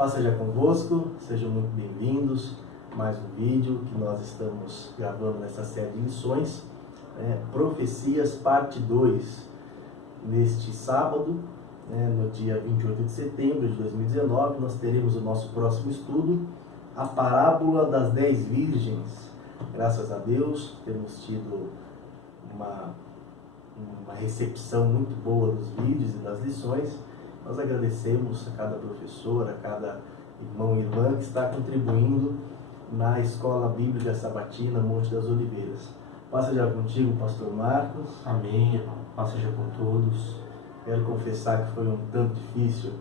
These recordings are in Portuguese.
Paz seja convosco, sejam muito bem-vindos. Mais um vídeo que nós estamos gravando nessa série de lições, Profecias, parte 2. Neste sábado, no dia 28 de setembro de 2019, nós teremos o nosso próximo estudo, a parábola das 10 virgens. Graças a Deus, temos tido uma recepção muito boa dos vídeos e das lições. Nós agradecemos a cada professor, a cada irmão e irmã que está contribuindo na Escola Bíblica Sabatina Monte das Oliveiras. Paz seja contigo, pastor Marcos. Amém, irmão. Paz seja com todos. Quero confessar que foi um tanto difícil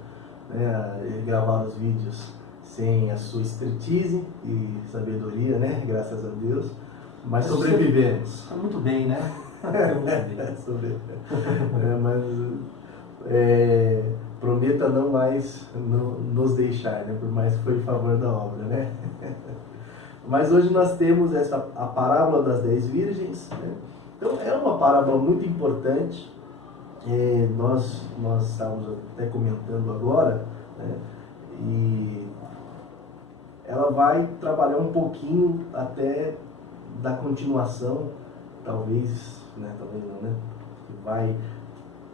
gravar os vídeos sem a sua expertise e sabedoria, graças a Deus. Mas sobrevivemos. Está muito bem, né? Prometa não mais nos deixar, por mais que foi em favor da obra, Mas hoje nós temos a parábola das 10 virgens, Então é uma parábola muito importante. Nós estávamos até comentando agora, e ela vai trabalhar um pouquinho até da continuação, talvez não, vai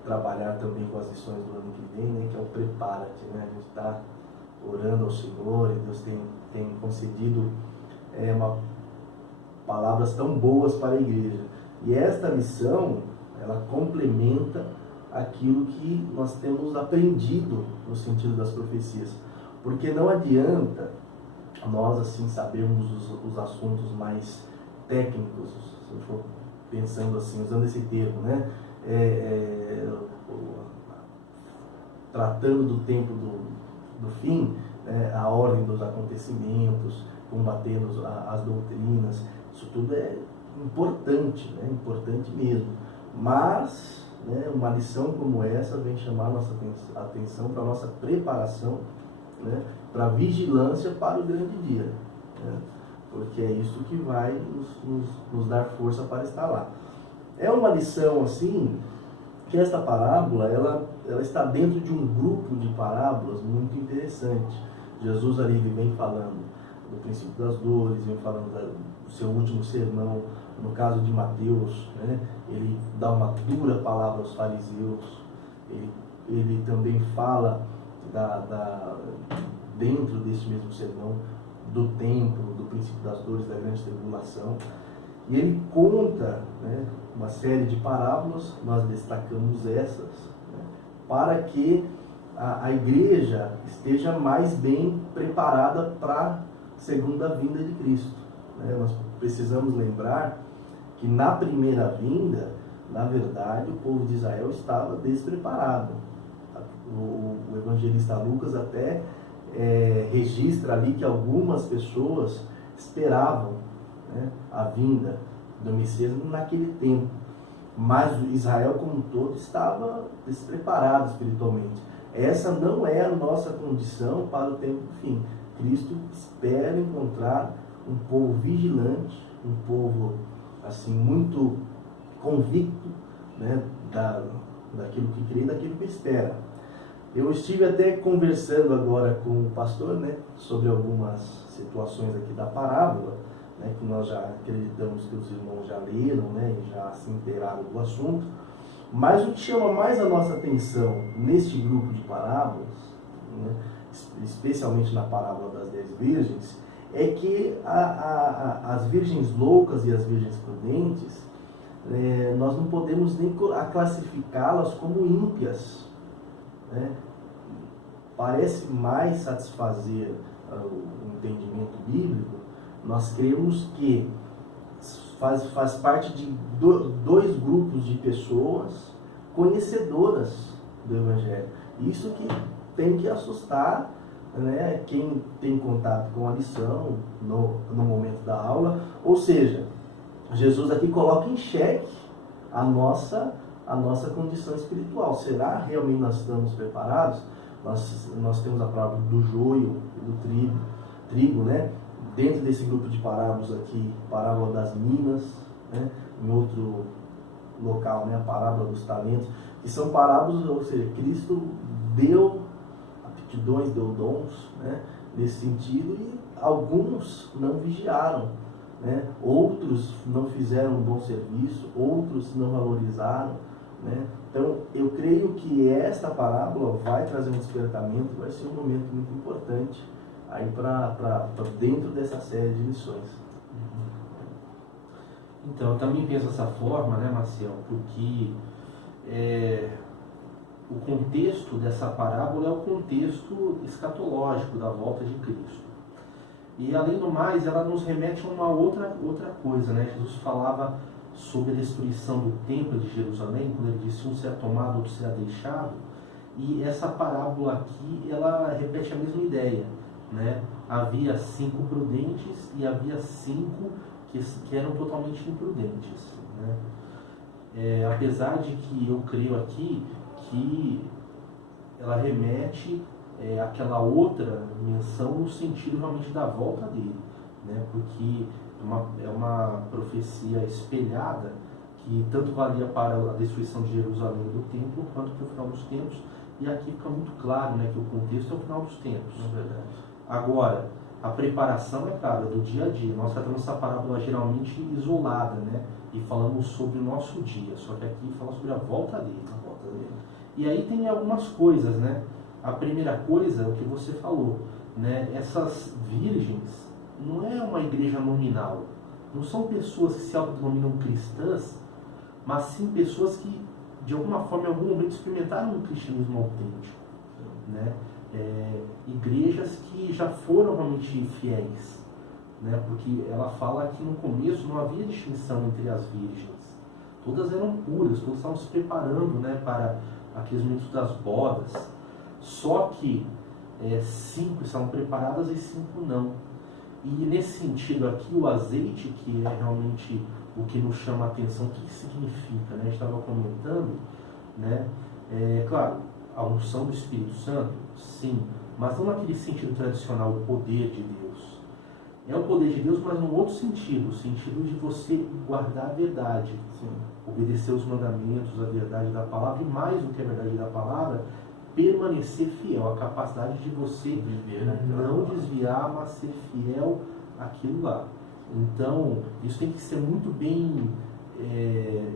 trabalhar também com as lições do ano que vem, que é o prepara-te, A gente está orando ao Senhor e Deus tem concedido palavras tão boas para a igreja. E esta lição, ela complementa aquilo que nós temos aprendido no sentido das profecias. Porque não adianta nós assim sabermos os assuntos mais técnicos, se eu for pensando assim, usando esse termo, tratando do tempo do fim, a ordem dos acontecimentos, combatendo as doutrinas, isso tudo é importante, importante mesmo. Mas uma lição como essa vem chamar nossa atenção para a nossa preparação, para a vigilância para o grande dia, porque é isso que vai nos dar força para estar lá. É uma lição assim, que esta parábola ela está dentro de um grupo de parábolas muito interessante. Jesus ali vem falando do princípio das dores, vem falando do seu último sermão. No caso de Mateus, ele dá uma dura palavra aos fariseus. Ele também fala dentro desse mesmo sermão do tempo, do princípio das dores, da grande tribulação. E ele conta uma série de parábolas, nós destacamos essas, para que a igreja esteja mais bem preparada para a segunda vinda de Cristo. Nós precisamos lembrar que na primeira vinda, na verdade, o povo de Israel estava despreparado. O evangelista Lucas até registra ali que algumas pessoas esperavam a vinda do Messias naquele tempo, mas Israel como um todo estava despreparado espiritualmente. Essa não é a nossa condição para o tempo do fim. Cristo espera encontrar um povo vigilante, um povo assim muito convicto, daquilo que crê, daquilo que espera. Eu estive até conversando agora com o pastor, sobre algumas situações aqui da parábola, que nós já acreditamos que os irmãos já leram, e já se inteiraram do assunto. Mas o que chama mais a nossa atenção neste grupo de parábolas, especialmente na parábola das 10 virgens, é que as virgens loucas e as virgens prudentes, nós não podemos nem classificá-las como ímpias. Parece mais satisfazer o entendimento bíblico. Nós cremos que faz parte de dois grupos de pessoas conhecedoras do Evangelho. Isso que tem que assustar quem tem contato com a lição no momento da aula. Ou seja, Jesus aqui coloca em xeque a nossa condição espiritual. Será realmente nós estamos preparados? Nós temos a parábola do joio e do trigo, Dentro desse grupo de parábolas aqui, parábola das minas, em outro local, a parábola dos talentos, que são parábolas, ou seja, Cristo deu multidões deu dons, né, nesse sentido, e alguns não vigiaram, né, outros não fizeram um bom serviço, outros não valorizaram, né. Então, eu creio que esta parábola vai trazer um despertamento, vai ser um momento muito importante aí para dentro dessa série de lições. Então, eu também penso dessa forma, né, Maciel, porque o contexto dessa parábola é o contexto escatológico da volta de Cristo. E, além do mais, ela nos remete a uma outra coisa, né? Jesus falava sobre a destruição do templo de Jerusalém, quando ele disse: um será tomado, outro será deixado. E essa parábola aqui, ela repete a mesma ideia, né? Havia 5 prudentes e havia 5 que eram totalmente imprudentes, né? Apesar de que eu creio aqui que ela remete àquela outra menção no sentido realmente da volta dele, né? Porque é uma profecia espelhada que tanto valia para a destruição de Jerusalém e do templo quanto para o final dos tempos, e aqui fica muito claro, né, que o contexto é o final dos tempos. É verdade. Agora, a preparação, é claro, é do dia a dia. Nós tratamos essa parábola geralmente isolada, né? E falamos sobre o nosso dia, só que aqui fala sobre a volta dele. A volta dele. E aí tem algumas coisas, né? A primeira coisa é o que você falou, né? Essas virgens não é uma igreja nominal. Não são pessoas que se autodenominam cristãs, mas sim pessoas que, de alguma forma, em algum momento, experimentaram um cristianismo autêntico, né? Igrejas que já foram realmente fiéis, né? Porque ela fala que no começo não havia distinção entre as virgens, todas eram puras, todas estavam se preparando, né, para aqueles momentos das bodas, só que 5 estavam preparadas e 5 não. E nesse sentido aqui, o azeite, que é realmente o que nos chama a atenção, o que significa, né? A gente estava comentando, né? Claro, a unção do Espírito Santo, sim, mas não naquele sentido tradicional, o poder de Deus. É o poder de Deus, mas num outro sentido, o sentido de você guardar a verdade, Sim. Obedecer os mandamentos, a verdade da palavra, e mais do que a verdade da palavra, permanecer fiel, a capacidade de você Viver, não desviar, mas ser fiel àquilo lá. Então, isso tem que ser muito bem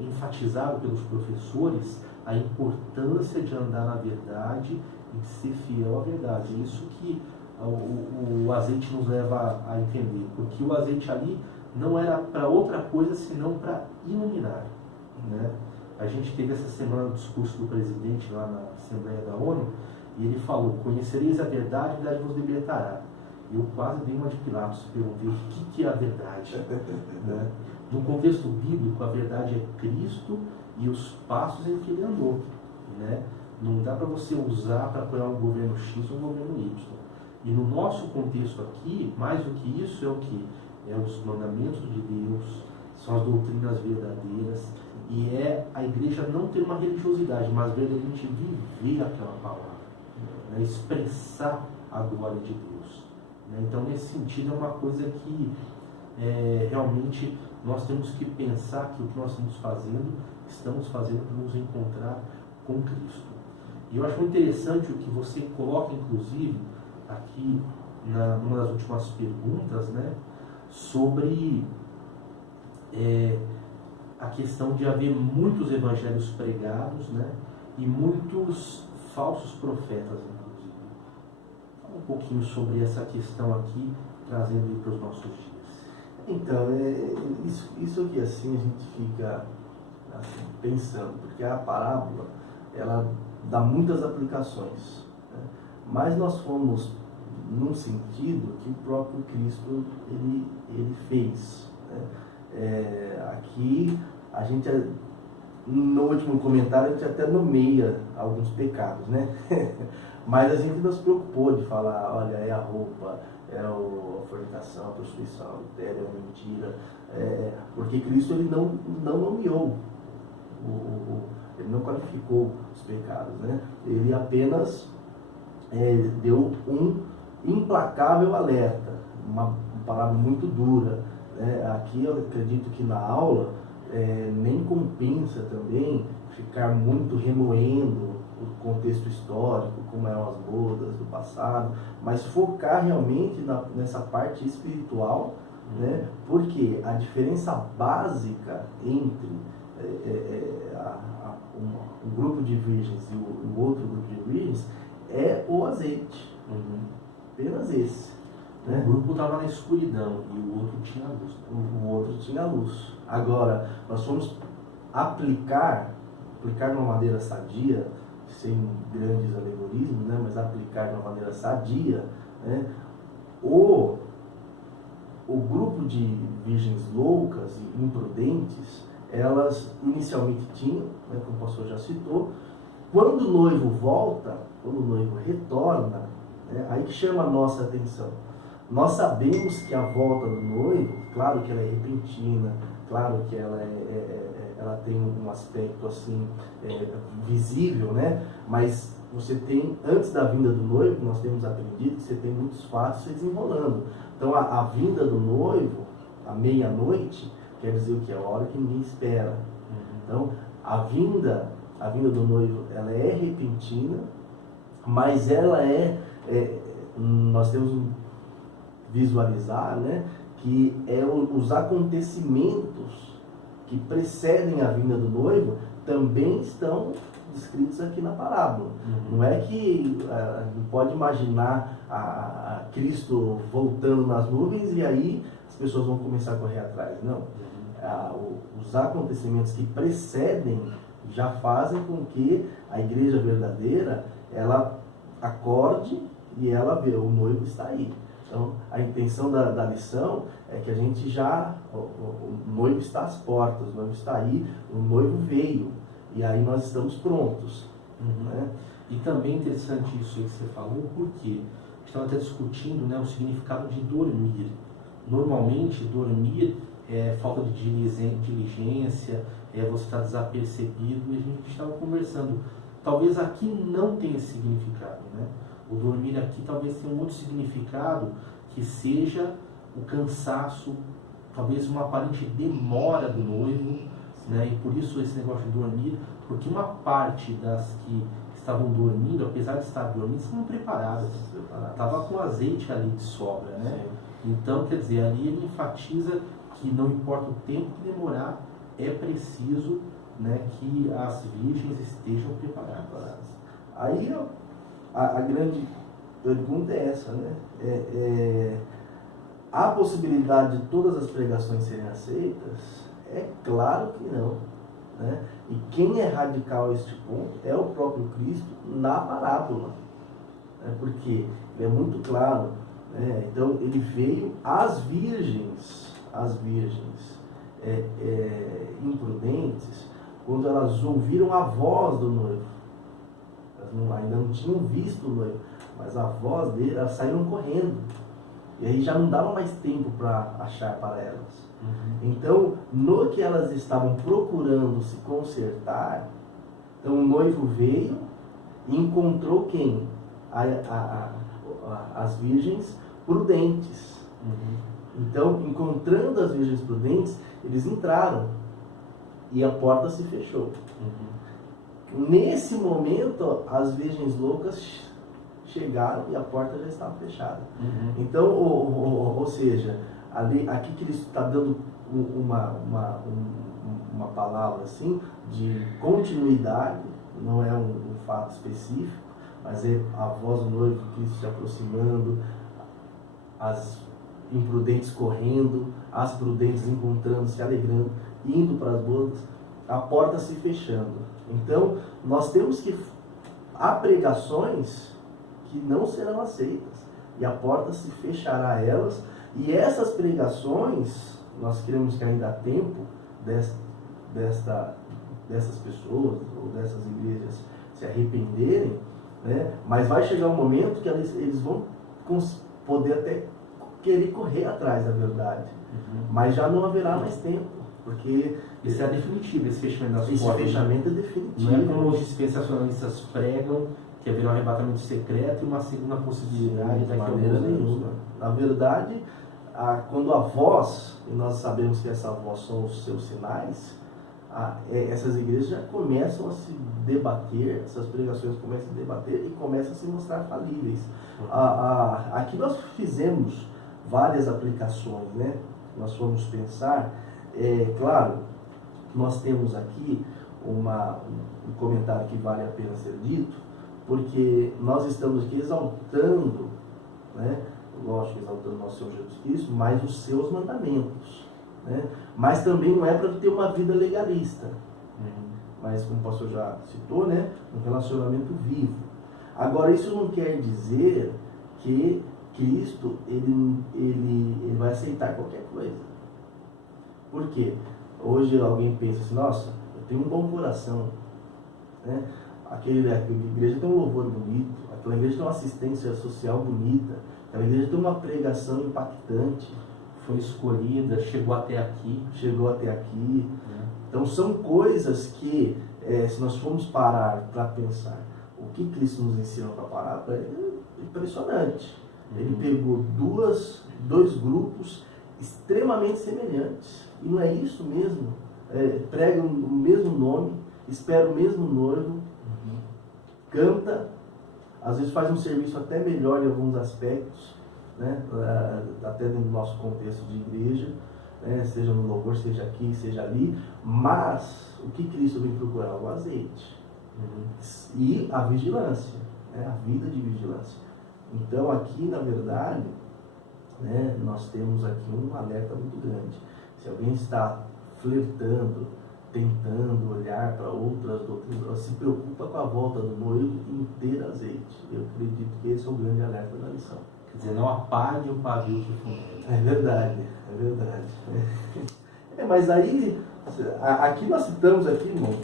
enfatizado pelos professores, a importância de andar na verdade e de ser fiel à verdade. É isso que o azeite nos leva a entender, porque o azeite ali não era para outra coisa senão para iluminar, né? A gente teve essa semana o discurso do presidente lá na Assembleia da ONU, e ele falou: conhecereis a verdade, a verdade vos libertará. Eu quase dei uma de Pilatos, perguntei o que é a verdade, né? No contexto bíblico, a verdade é Cristo e os passos em que ele andou, né? Não dá para você usar para apoiar um governo X ou um governo Y. E no nosso contexto aqui, mais do que isso, é o que? É os mandamentos de Deus, são as doutrinas verdadeiras, e é a igreja não ter uma religiosidade, mas verdadeiramente viver aquela palavra, né? Expressar a glória de Deus, né? Então, nesse sentido, é uma coisa que realmente nós temos que pensar que o que nós estamos fazendo para nos encontrar com Cristo. E eu acho interessante o que você coloca, inclusive, aqui numa das últimas perguntas, né, sobre a questão de haver muitos evangelhos pregados, né, e muitos falsos profetas, inclusive. Fala um pouquinho sobre essa questão aqui, trazendo para os nossos dias. Então, isso aqui assim a gente fica assim, pensando, porque a parábola ela dá muitas aplicações, né? Mas nós fomos num sentido que o próprio Cristo ele fez, né? Aqui a gente, no último comentário, a gente até nomeia alguns pecados, né? Mas a gente não se preocupou de falar: olha, é a roupa, é a fornicação, a prostituição, a adultério, a mentira, porque Cristo ele não nomeou, ele não qualificou os pecados, né? Ele apenas deu um implacável alerta, uma palavra muito dura, né? Aqui eu acredito que na aula nem compensa também ficar muito remoendo o contexto histórico, como eram as bodas do passado, mas focar realmente nessa parte espiritual, né? Porque a diferença básica entre um grupo de virgens e o outro grupo de virgens é o azeite. Apenas esse. Né? O grupo estava na escuridão e o outro tinha luz. O outro tinha luz. Agora, nós fomos aplicar de uma maneira sadia, sem grandes alegorismos, né? Mas aplicar de uma maneira sadia, né? O grupo de virgens loucas e imprudentes, elas inicialmente tinham, né, como o pastor já citou, quando o noivo volta, quando o noivo retorna, né, aí que chama a nossa atenção. Nós sabemos que a volta do noivo, claro que ela é repentina, claro que ela tem um aspecto assim visível, né? Mas você tem, antes da vinda do noivo, nós temos aprendido que você tem muitos fatos se desenrolando. Então a vinda do noivo, à meia-noite, quer dizer o que? É a hora que ninguém espera. Então a vinda do noivo, ela é repentina, mas ela nós temos visualizar, né, que os acontecimentos que precedem a vinda do noivo também estão descritos aqui na parábola. Não é que a gente pode imaginar a Cristo voltando nas nuvens e aí as pessoas vão começar a correr atrás. Não. Os acontecimentos que precedem já fazem com que a igreja verdadeira, ela acorde e ela vê, o noivo está aí. Então, a intenção da lição é que a gente o noivo está às portas, o noivo está aí, o noivo veio, e aí nós estamos prontos. Né? E também interessante isso que você falou, porque estava até discutindo, né, o significado de dormir. Normalmente, dormir é falta de diligência, você estar desapercebido, e a gente estava conversando. Talvez aqui não tenha esse significado, né? O dormir aqui talvez tenha um outro significado, que seja o cansaço, talvez uma aparente demora do noivo, né? E por isso esse negócio de dormir, porque uma parte das que estavam dormindo, apesar de estar dormindo, estavam preparadas. Estava com azeite ali de sobra, né? Sim. Então, quer dizer, ali ele enfatiza que não importa o tempo que demorar, é preciso, né, que as virgens estejam preparadas. Aí a grande pergunta é essa, né? Há possibilidade de todas as pregações serem aceitas? É claro que não. Né? E quem é radical a este ponto é o próprio Cristo na parábola. Né? Porque ele é muito claro. Né? Então ele veio às virgens imprudentes, quando elas ouviram a voz do noivo. Elas ainda não tinham visto o noivo, mas a voz dele, elas saíram correndo. E aí já não dava mais tempo para achar para elas. Então, no que elas estavam procurando se consertar, então o noivo veio e encontrou quem? As virgens prudentes. Então, encontrando as virgens prudentes, eles entraram e a porta se fechou. Nesse momento, as virgens loucas chegaram e a porta já estava fechada. Então, ou seja, aqui Cristo está dando uma palavra assim de continuidade, não é um fato específico, mas é a voz do noivo, Cristo se aproximando, as imprudentes correndo, as prudentes encontrando, se alegrando, indo para as bodas, a porta se fechando. Então, nós temos que há pregações que não serão aceitas e a porta se fechará a elas, e essas pregações, nós queremos que ainda há tempo dessas pessoas ou dessas igrejas se arrependerem, né? Mas vai chegar um momento que eles vão poder até querer correr atrás da verdade, mas já não haverá mais tempo, porque isso é definitivo, esse fechamento das portas. Esse fechamento é definitivo. Não é como os dispensacionalistas pregam, que haverá um arrebatamento secreto e uma segunda possibilidade daqui a alguns anos. Na verdade, quando a voz, e nós sabemos que essa voz são os seus sinais, essas igrejas já começam a se debater, essas pregações começam a se debater e começam a se mostrar falíveis. Aqui nós fizemos várias aplicações, né? Nós fomos pensar, claro, nós temos aqui um comentário que vale a pena ser dito, porque nós estamos aqui exaltando, né? Lógico, exaltando nosso Senhor Jesus Cristo, mas os seus mandamentos, né? Mas também não é para ter uma vida legalista, mas como o pastor já citou, né? Um relacionamento vivo. Agora, isso não quer dizer que Cristo ele vai aceitar qualquer coisa. Por quê? Hoje alguém pensa assim, nossa, eu tenho um bom coração, né? Aquela igreja tem um louvor bonito, aquela igreja tem uma assistência social bonita, aquela igreja tem uma pregação impactante, foi escolhida, chegou até aqui. Então são coisas que, se nós formos parar para pensar o que Cristo nos ensina para parar, é impressionante. Ele pegou dois grupos extremamente semelhantes, e não é isso mesmo, pregam o mesmo nome, esperam o mesmo noivo, canta, às vezes faz um serviço até melhor em alguns aspectos, né? Até no nosso contexto de igreja, né? Seja no louvor, seja aqui, seja ali, mas o que Cristo vem procurar? O azeite e a vigilância, né? A vida de vigilância. Então aqui, na verdade, né, nós temos aqui um alerta muito grande. Se alguém está flertando, tentando olhar para outras doutrinas, se preocupa com a volta do noivo em ter azeite. Eu acredito que esse é o grande alerta da lição. Quer dizer, não apague o pavio de fundo. É verdade. Mas aí, aqui nós citamos aqui, irmão,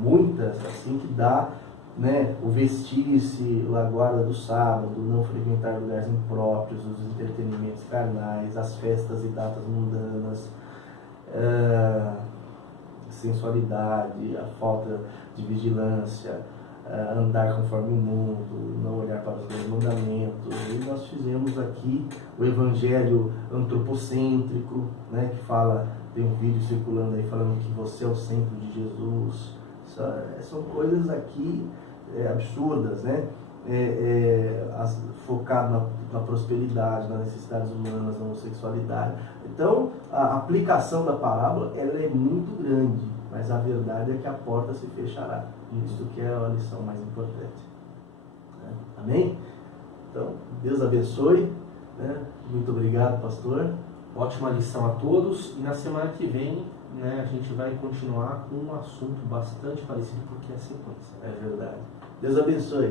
muitas assim que dá, né, o vestir-se, a guarda do sábado, não frequentar lugares impróprios, os entretenimentos carnais, as festas e datas mundanas, sensualidade, a falta de vigilância, andar conforme o mundo, não olhar para os meus mandamentos. E nós fizemos aqui o evangelho antropocêntrico, né, que fala, tem um vídeo circulando aí falando que você é o centro de Jesus. São coisas aqui absurdas, né? Focado na prosperidade, nas necessidades humanas, na homossexualidade. Então, a aplicação da parábola ela é muito grande, mas a verdade é que a porta se fechará. Isso que é a lição mais importante. Né? Amém? Então, Deus abençoe. Né? Muito obrigado, pastor. Ótima lição a todos. E na semana que vem, né, a gente vai continuar com um assunto bastante parecido, porque é a sequência. É verdade. Deus abençoe.